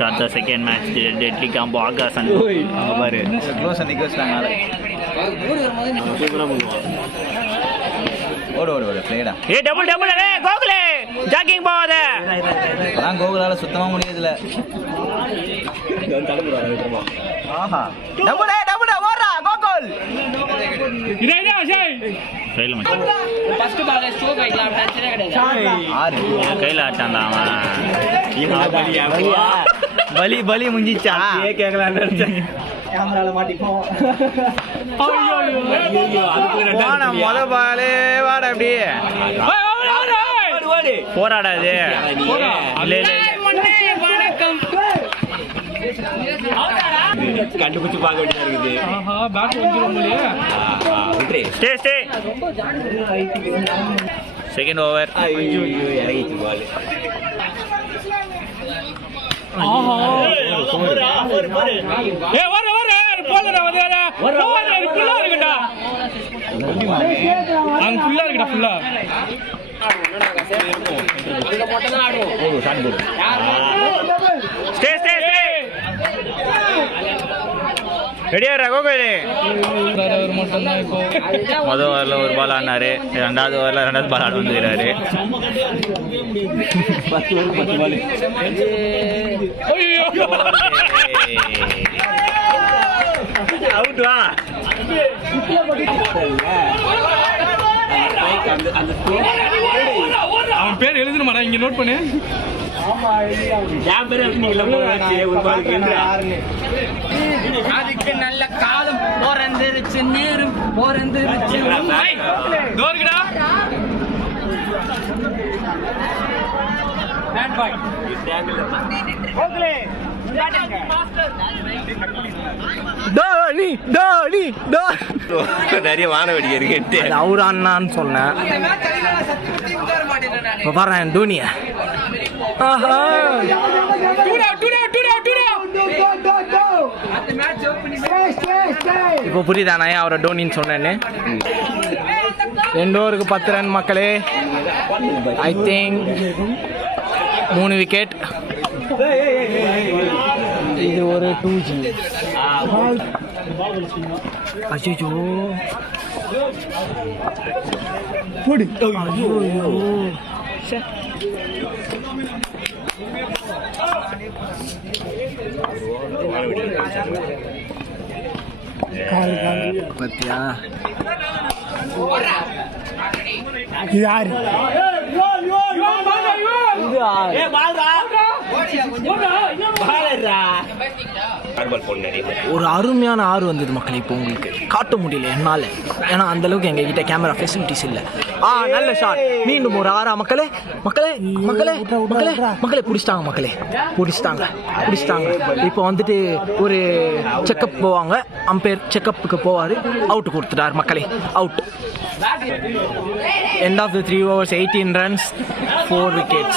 start the second match. Deadly combo Agas and பாரு close நிக்க வச்சாங்க. ஓடு ப்ளேடா. டபுள் கோகுலே ஜாகிங் போவாத. நான் கோகுலால சுத்தமா முடியல. ஆஹா டபுள் ஓடுறா கோகுல். இதே அஜய் ஃபெயில் மச்சி. ஃபர்ஸ்ட் பால் ஸ்ட்ரோக் வைக்கலாம் டச்சரே கிடையாது. கையில ஆட்டான்டா அவன். பலி முஞ்சிச்சா ஏ கேக்கலாம் நினைச்சேன். கேமரால மாட்டிப்போம். வாடா முத பாலே வாடா அப்படியே போராடாது. கண்டுபிடிச்சு பார்க்க வேண்டியதா இருக்குது. Second over. இறங்கிச்சு பால். ரெடியா கோகுல். முதல் ஓவரில் ஒரு பால் ஆடினாரு. ரெண்டாவது ஓவரில் ரெண்டாவது பால் ஆட வந்துக்கிறாரு. அவுட்வா அவன் பேர் எழுதணுமாடா இங்க நோட் பண்ணு. அதுக்கு நல்ல காலம் போறந்துருச்சு நேரம் போறந்துருச்சு. நிறைய வானவெடி இருக்கு. அவரு அண்ணான்னு சொன்னேன். வரேன் தோனியா. இப்போ புரியுதாண்ணா அவரை டோனின்னு சொன்னேன்னு. 2 ஓவருக்கு 10 ரன் மக்களே. I think 3 wicket. இது ஒரு 2G. அச்சோ பத்தியா யாரு ஒரு அருமையான ஆறு வந்தது மக்களே. இப்போ உங்களுக்கு காட்ட முடியல என்னால, ஏன்னா அந்த அளவுக்கு எங்க கிட்ட கேமரா ஃபெசிலிட்டிஸ் இல்ல. நல்ல ஷாட். மீண்டும் ஒரு ஆறா மக்களே. பிடிச்சிட்டாங்க. இப்போ வந்துட்டு ஒரு செக்அப் போவாங்க. அம்பையர் செக்அப்புக்கு போவாரு. அவுட் கொடுத்துட்டார் மக்களே. Out. End of the 3 overs, 18 runs, 4 wickets.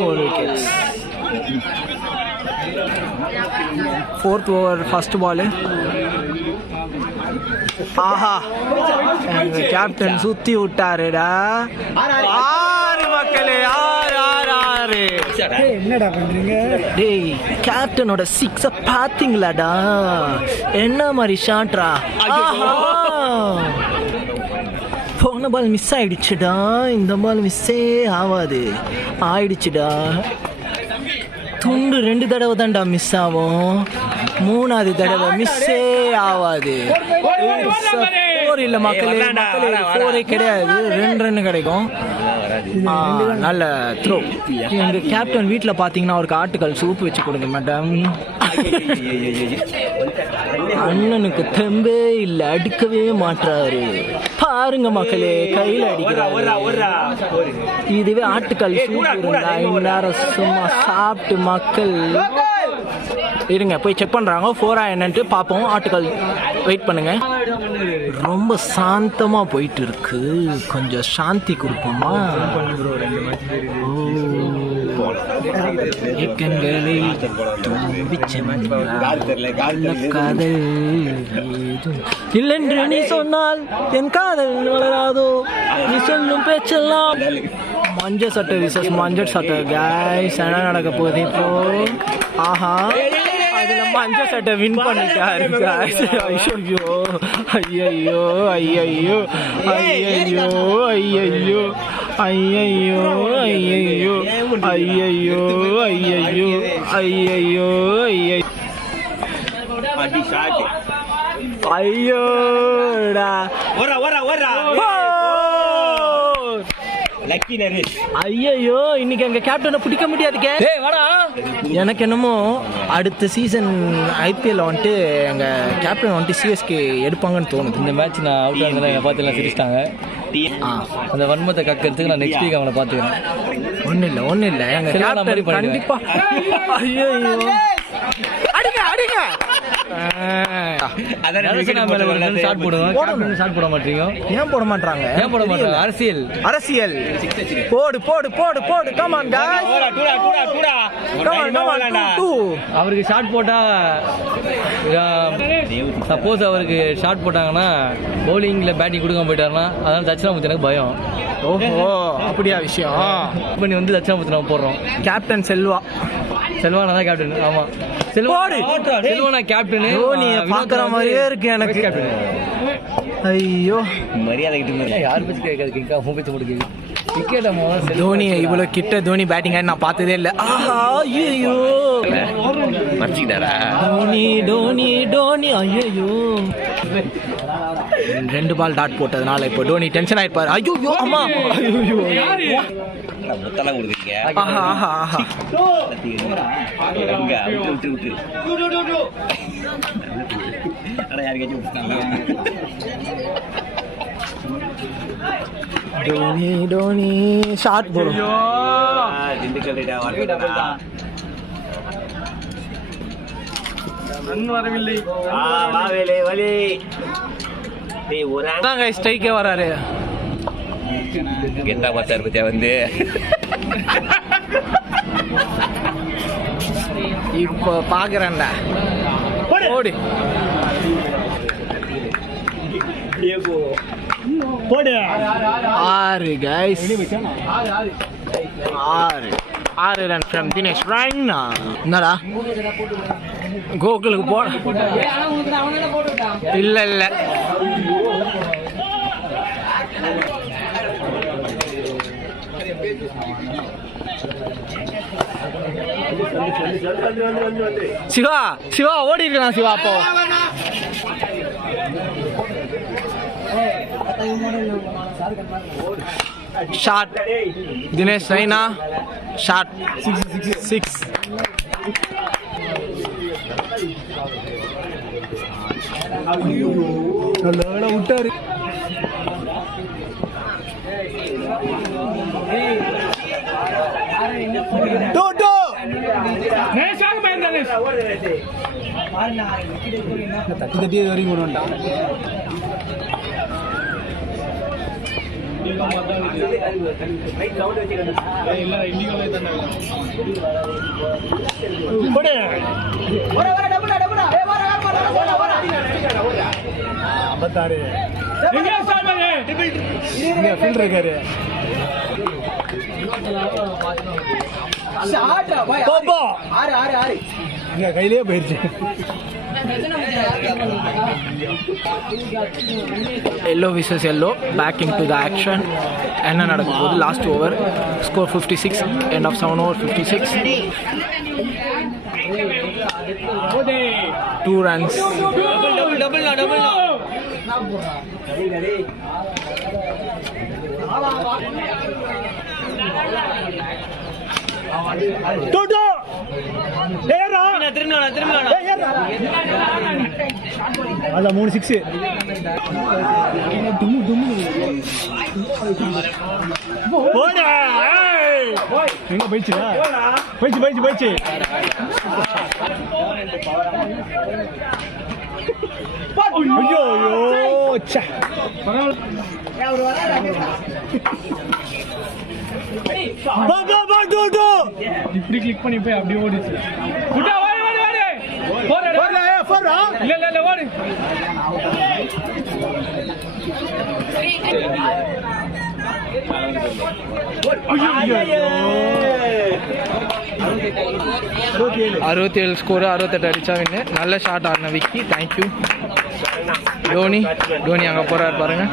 4 wickets. 4th over, first ball. ஆஹா, எங்க கேப்டன் சுத்தி விட்டாருடா. 6 மக்களே, 6. என்னடா பண்றீங்க? டேய், கேப்டனோட 6 பாத்தீங்களாடா? என்ன மாதிரி ஷாட்ரா. போன பால் மிஸ் ஆயிடுச்சுடா. இந்த பால் மிஸ்ஸே ஆகாது. ஆயிடுச்சுடா. துண்டு 2 தடவை தான்டா மிஸ் ஆகும். 3வது தடவை மிஸ்ஸே ஆகாது. இல்ல மக்களே, 4 கிடையாது, 2 ரன் கிடைக்கும். நல்ல த்ரோ. எங்க கேப்டன் வீட்டுல பாத்தீங்கன்னா அவருக்கு ஆட்டுக்கால் சூப்பு வச்சு கொடுங்க மேடம். அண்ணனுக்கு தெம்பே இல்ல, அடிக்கவே மாட்டாரு. பாருங்க மக்களே, கையில அடிக்கிறாரு. இதுவே ஆட்டுக்கால் சூப்பு இருந்தா இந்நேரம் சும்மா சாப்பிட்டு மக்கள் இருங்க போய் செக் பண்றாங்க 4 என்னன்ட்டு பாப்போம். ஆட்டுக்கால் வெயிட் பண்ணுங்க. ரொம்ப சாந்தமா போயிட்டு இருக்கு. கொஞ்சம் சாந்தி கொடுப்போமா? இல்லென்று நீ சொன்னால் என் காதல் வளராதோ. நீ சொல்லும் பேச்செல்லாம் மஞ்சள் சட்டை விசஸ் மஞ்சள் சட்டை கைஸ். என்ன நடக்க போகுது இப்போ? ஆஹா, அதுல மஞ்சள் சட்டை வின் பண்ணிட்டாரு கைஸ். ஐயோ ஐயோ ஐயோ ஐயோ ஐயோ ஐயோ ஐயோ ஐயோ ஐயோ ஐயோ ஐயோடா. ஐயோ, இன்னைக்கு எங்க கேப்டனை பிடிக்க முடியாது. எனக்கு என்னமோ அடுத்த சீசன் ஐபிஎல் வந்துட்டு எங்க கேப்டன் வந்துட்டு சிஎஸ்கே எடுப்பாங்கன்னு தோணுது. இந்த மேட்ச் நான் அவுட் ஆனதுல எங்க பார்த்து எல்லாம் சிரிச்சிட்டாங்க. அந்த வன்மத்தை கக்கிறதுக்கு நான் நெக்ஸ்ட் வீக் அவனை பார்த்துக்கிறேன். ஒன்றும் இல்லை எங்க கேப்டன் கண்டிப்பா. ஐயோ அடிங்க அடிங்க. ஏன் போட மாட்டாங்க? அரசியல் போடு போடு போடு போடு. கமான் गाइस, அவருக்கு ஷாட் போட்டா, சப்போஸ் அவருக்கு ஷாட் போட்டாங்கன்னா பவுலிங்ல பேட்டிங் கொடுக்காம போயிட்டாருன்னா அதனால தட்சிணாமூர்த்தி எனக்கு பயம். ஓஹோ, அப்படியா விஷயம். பண்ணி வந்து தட்சிணாமூர்த்தி நம்ம போடுறோம். கேப்டன் செல்வானா தான் கேப்டன். ஆமா, செல்வானா கேப்டன். பாக்குற மாதிரியே இருக்கு எனக்கு. ஐயோ, மரியாதை கிட்ட யார் பேச்சு கேட்காது, உன் பேச்சு முடிக்குது. தோனி இவ்வளவு கிட்ட தோனி பேட்டிங் நான் பார்த்ததே இல்லை. ஐயோ, டோனி டோனி டோனி. ஐயோ, 2 பால் டாட் போட்டதுனால இப்போ டோனி டென்ஷன் ஆயிப்பாரு. ஐயோ அம்மா, ஐயோ டோனி டோனி ஷாட் போடும். வரவில்லை, ஸ்ட்ரைக்கே வராரு. கெட்டா பார்த்தாரு பத்தியா வந்து. இப்போ பாக்குறேன்டா. ஓடி போடு. 6 guys, 6 run from Dinesh Raina. என்னடா கோகுலுக்கு போ? இல்ல சிவா ஓடி இருக்கலாம். சிவா அப்போ ஷாட் தினேஷ் ரெய்னா. ஷாட் 6. விட்டாரு. தட்டி வரைக்கும் கொண்டுட்டான். இருக்காரு. கையிலே போயிருச்சு. yellow versus yellow, back into the action. என்ன நடக்க போகுது? Last over, score 56, end of 7 over 56. 2 runs. double. டோட்டோ ஏறா திரும்பலாம் அத 3 6 டும் போடா. எங்க போயிடுச்சு? ஐயோ ச்சே, அவர் வராரா? இப்படி கிளிக் பண்ணி போய் அப்படியே ஓடிச்சு. இல்ல ஓடு. அறுபத்தேழு ஸ்கோரு 68 அடிச்சா வின்னு. நல்ல ஷாட் ஆடின விக்கி. தேங்க்யூ. டோனி அங்கே போகிறார் பாருங்க.